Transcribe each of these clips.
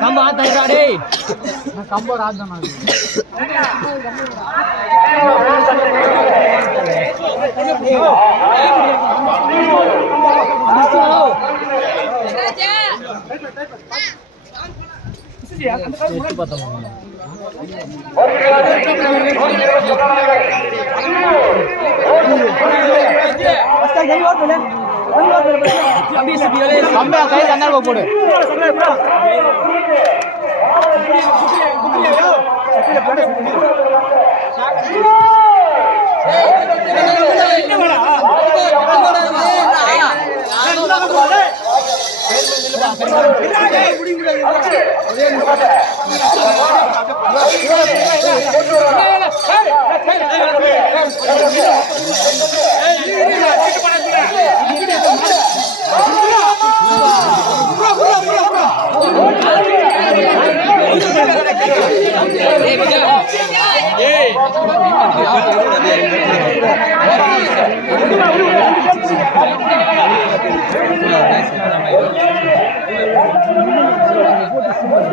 கம்ப ஆத்தா டேய் ராஜன் அது போடு காசிப்பாய்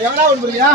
எவ்வளோ ஒன்று ஆ